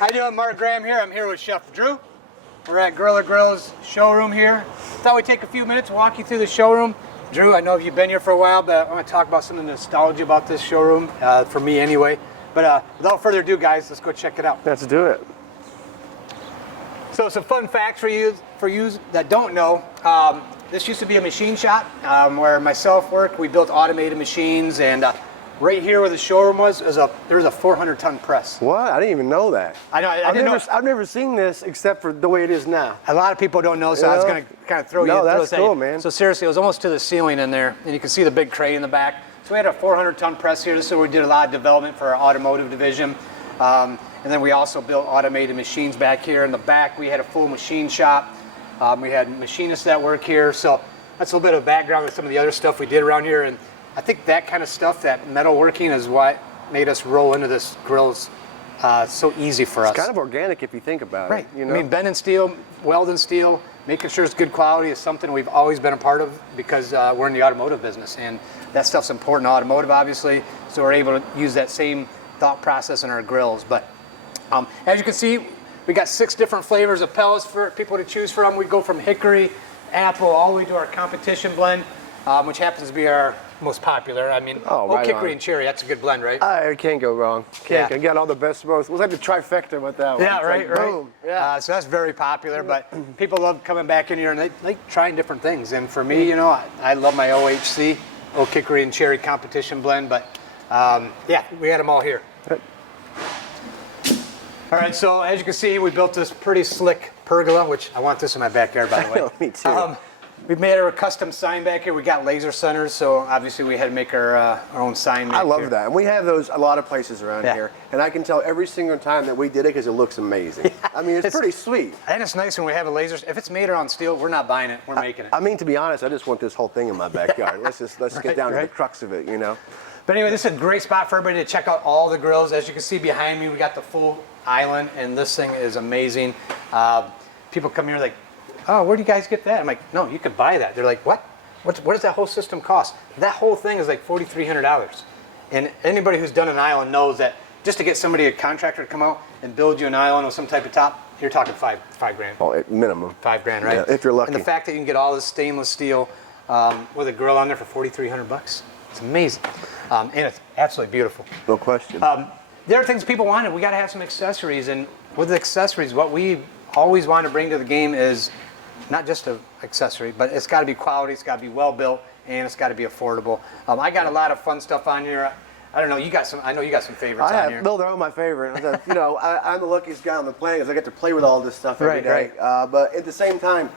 How you doing? Mark Graham here. I'm here with Chef Drew. We're at Grilla Grills showroom here. Thought we'd take a few minutes, walk you through the showroom. Drew, I know you've been here for a while, but I want to talk about some of the nostalgia about this showroom, for me anyway. But without further ado, guys, let's go check it out. Let's do it. So some fun facts for you that don't know. This used to be a machine shop where myself worked. We built automated machines, and right here where the showroom was, there was a 400-ton press. What? I didn't even know that. I know. I've never seen this except for the way it is now. A lot of people don't know, so I was going to kind of throw you. No, that's cool, man. So seriously, it was almost to the ceiling in there, and you can see the big crane in the back. So we had a 400-ton press here. This is where we did a lot of development for our automotive division. And then we also built automated machines back here. In the back, we had a full machine shop. We had machinists that work here. So that's a little bit of background with some of the other stuff we did around here. And I think that kind of stuff, that metalworking, is what made us roll into this grills so easy for us. It's kind of organic if you think about it. You know? I mean, bending steel, welding steel, making sure it's good quality is something we've always been a part of because we're in the automotive business. And that stuff's important in automotive, obviously. So we're able to use that same thought process in our grills. But as you can see, we got 6 different flavors of pellets for people to choose from. We go from hickory, apple, all the way to our competition blend, which happens to be our most popular. I mean, oak, hickory, and cherry, that's a good blend, right? I can't go wrong. I got all the best of both. It was like the trifecta with that one. Yeah, right, like, right. Boom. Yeah. So that's very popular, but people love coming back in here and they like trying different things. And for me, you know, I love my OHC, oak, hickory, and cherry competition blend, but yeah, we had them all here. All right, so as you can see, we built this pretty slick pergola, which I want this in my backyard, by the way. Me too. We made our custom sign back here. We got laser centers, so obviously we had to make our own sign back I love here. that. And we have those a lot of places around here. And I can tell every single time that we did it because it looks amazing. I mean, it's pretty sweet. And it's nice when we have a laser. If it's made on steel, we're not buying it. We're making it. I mean, to be honest, I just want this whole thing in my backyard. Let's get down to the crux of it, you know? But anyway, this is a great spot for everybody to check out all the grills. As you can see behind me, we got the full island, and this thing is amazing. People come here like, oh, where do you guys get that? I'm like, no, you could buy that. They're like, what? What does that whole system cost? That whole thing is like $4,300. And anybody who's done an island knows that just to get somebody, a contractor, to come out and build you an island with some type of top, you're talking five grand. Oh, minimum. $5 grand, right? Yeah, if you're lucky. And the fact that you can get all this stainless steel with a grill on there for $4,300, it's amazing. And it's absolutely beautiful. No question. There are things people wanted. We got to have some accessories, and with the accessories, what we always want to bring to the game is not just an accessory, but it's got to be quality, it's got to be well built, and it's got to be affordable. I got a lot of fun stuff on here. I don't know, you got some. I know you got some favorites on here. No, they're all my favorite. You know, I'm the luckiest guy on the planet because I get to play with all this stuff every day. Right. But at the same time,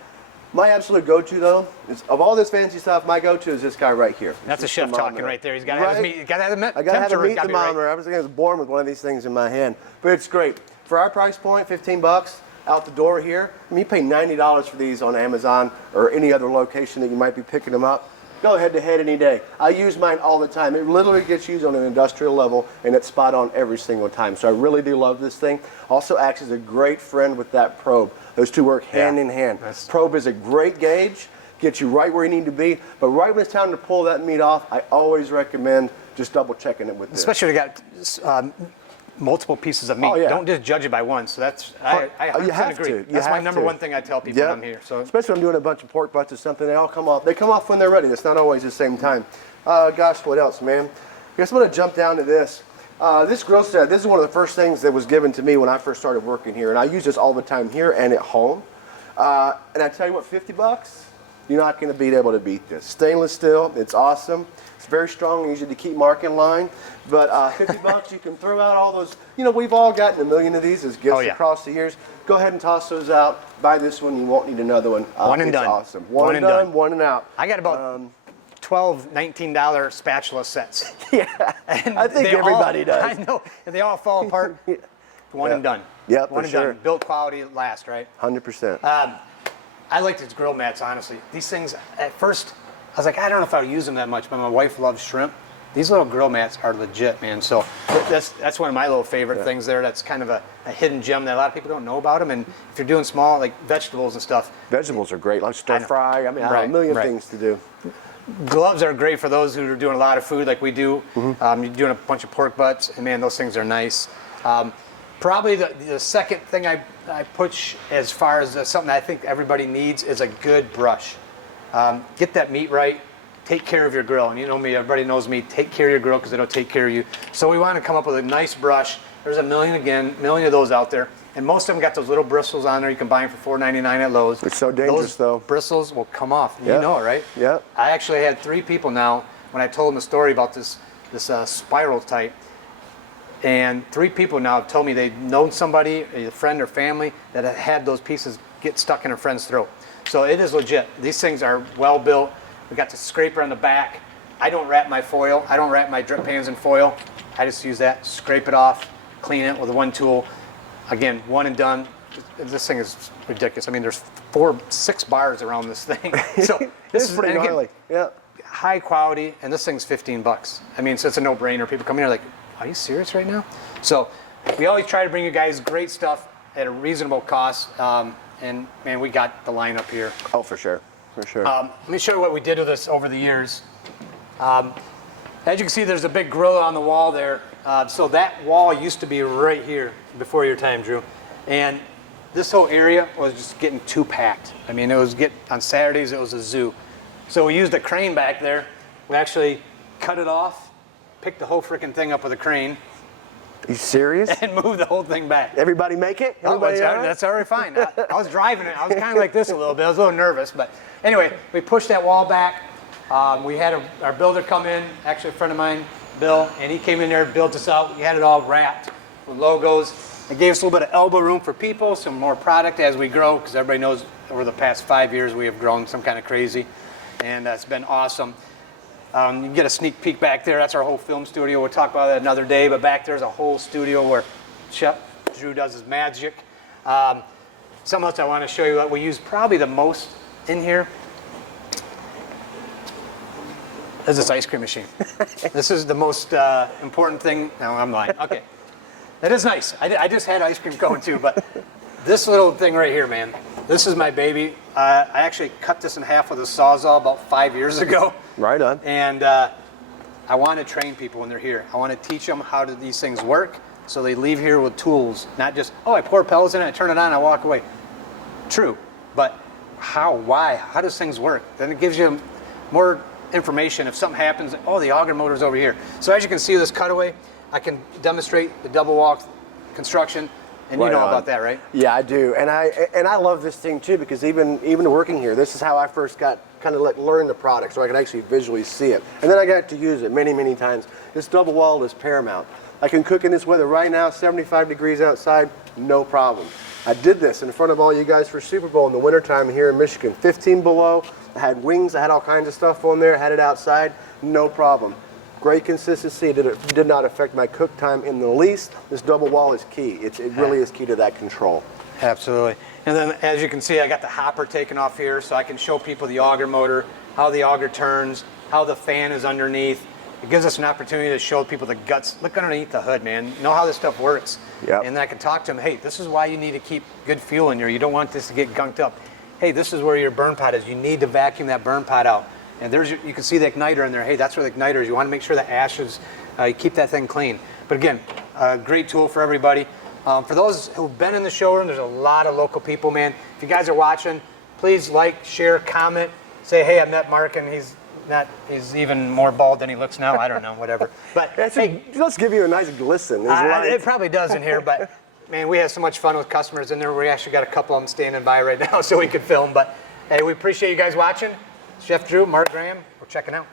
my absolute go-to though, is, of all this fancy stuff, my go-to is this guy right here. That's a chef talking right there. He's got to have his meat. Got to have the temperature. I got to have a meat thermometer. I was born with one of these things in my hand, but it's great for our price point, $15 out the door here. I mean, you pay $90 for these on Amazon or any other location that you might be picking them up. Go head to head any day. I use mine all the time. It literally gets used on an industrial level, and it's spot on every single time. So I really do love this thing. Also acts as a great friend with that probe. Those two work hand in hand. Probe is a great gauge, gets you right where you need to be, but right when it's time to pull that meat off, I always recommend just double checking it with this. Especially if you got multiple pieces of meat. Oh, yeah. Don't just judge it by one. So that's I you have agree. to. That's my number one thing I tell people when I'm here. So especially when I'm doing a bunch of pork butts or something, they all come off. They come off when they're ready. That's not always the same time. Gosh, what else, man? I guess I'm gonna jump down to this. This grill set. This is one of the first things that was given to me when I first started working here, and I use this all the time here and at home. And I tell you what, $50, you're not going to be able to beat this. Stainless steel, it's awesome. It's very strong, easy to keep Mark in line. But $50, you can throw out all those. You know, we've all gotten a million of these as gifts across the years. Go ahead and toss those out. Buy this one, you won't need another one. One and done. Awesome. One and done, one and out. I got about $12, $19 spatula sets. Yeah, and I think everybody does. I know, and they all fall apart. One and done. Yep, one and done. Built quality last, right? 100%. I like these grill mats, honestly. These things, at first, I was like, I don't know if I would use them that much, but my wife loves shrimp. These little grill mats are legit, man. So that's one of my little favorite things there. That's kind of a hidden gem that a lot of people don't know about them. And if you're doing small, like vegetables and stuff. Vegetables are great, like stir fry. I mean, a million things to do. Gloves are great for those who are doing a lot of food like we do. You're doing a bunch of pork butts, and man, those things are nice. Probably the second thing I push as far as something I think everybody needs is a good brush. Get that meat right. Take care of your grill. And you know me, everybody knows me. Take care of your grill because it'll take care of you. So we want to come up with a nice brush. There's a million of those out there. And most of them got those little bristles on there. You can buy them for $4.99 at Lowe's. It's so dangerous, those though. Bristles will come off. Yep. You know it, right? Yeah. I actually had 3 people now when I told them the story about this spiral type. And 3 people now have told me they've known somebody, a friend or family, that had those pieces get stuck in a friend's throat. So it is legit. These things are well built. We got the scraper on the back. I don't wrap my foil. I don't wrap my drip pans in foil. I just use that, scrape it off, clean it with one tool. Again, one and done. This thing is ridiculous. I mean, there's 6 bars around this thing. So This is pretty gnarly. Yeah. high quality, and this thing's $15. I mean, so it's a no-brainer. People come in here like, are you serious right now? So we always try to bring you guys great stuff at a reasonable cost. And man, we got the lineup here. Oh, for sure. For sure. Let me show you what we did with this over the years. As you can see, there's a big grill on the wall there. So that wall used to be right here before your time, Drew. And this whole area was just getting too packed. I mean, on Saturdays, it was a zoo. So we used a crane back there. We actually cut it off, picked the whole freaking thing up with a crane. You serious? And moved the whole thing back. Everybody make it? Everybody that's already fine. I was driving it. I was kind of like this a little bit. I was a little nervous. But anyway, we pushed that wall back. We had our builder come in, actually a friend of mine, Bill, and he came in there and built us out. We had it all wrapped with logos. It gave us a little bit of elbow room for people, some more product as we grow, because everybody knows over the past 5 years we have grown some kind of crazy, and it's been awesome. You can get a sneak peek back there. That's our whole film studio. We'll talk about that another day, but back there's a whole studio where Chef Drew does his magic. Something else I want to show you that we use probably the most in here is this ice cream machine. This is the most important thing. No, I'm lying. Okay. It is nice. I just had ice cream cone too, but this little thing right here, man, this is my baby. I actually cut this in half with a Sawzall about 5 years ago. Right on. And I want to train people when they're here. I want to teach them how these things work so they leave here with tools, not just, oh, I pour pellets in it, I turn it on, I walk away. True, but how, why, how does things work? Then it gives you more information if something happens. Oh, the auger motor's over here. So as you can see this cutaway, I can demonstrate the double walk construction, and you know about that, right? Yeah, I do, and I love this thing too, because even working here, this is how I first got kind of like learning the product, so I could actually visually see it, and then I got to use it many times. This double wall is paramount. I can cook in this weather right now, 75 degrees outside, no problem. I did this in front of all you guys for Super Bowl in the wintertime here in Michigan, 15 below. I had wings, I had all kinds of stuff on there, had it outside, no problem. Great consistency. It did not affect my cook time in the least. This double wall is key. It really is key to that control. Absolutely. And then as you can see, I got the hopper taken off here so I can show people the auger motor, how the auger turns, how the fan is underneath. It gives us an opportunity to show people the guts. Look underneath the hood, man. Know how this stuff works. Yep. And I can talk to them, hey, this is why you need to keep good fuel in here. You don't want this to get gunked up. Hey, this is where your burn pot is. You need to vacuum that burn pot out. And you can see the igniter in there. Hey, that's where the igniter is. You want to make sure the ashes, you keep that thing clean. But again, a great tool for everybody. For those who've been in the showroom, there's a lot of local people, man. If you guys are watching, please like, share, comment. Say, hey, I met Mark, and he's even more bald than he looks now. I don't know, whatever. But hey, let's give you a nice glisten. it probably does in here, but man, we have so much fun with customers in there. We actually got a couple of them standing by right now so we could film. But hey, we appreciate you guys watching. Chef Drew, Mark Graham, we're checking out.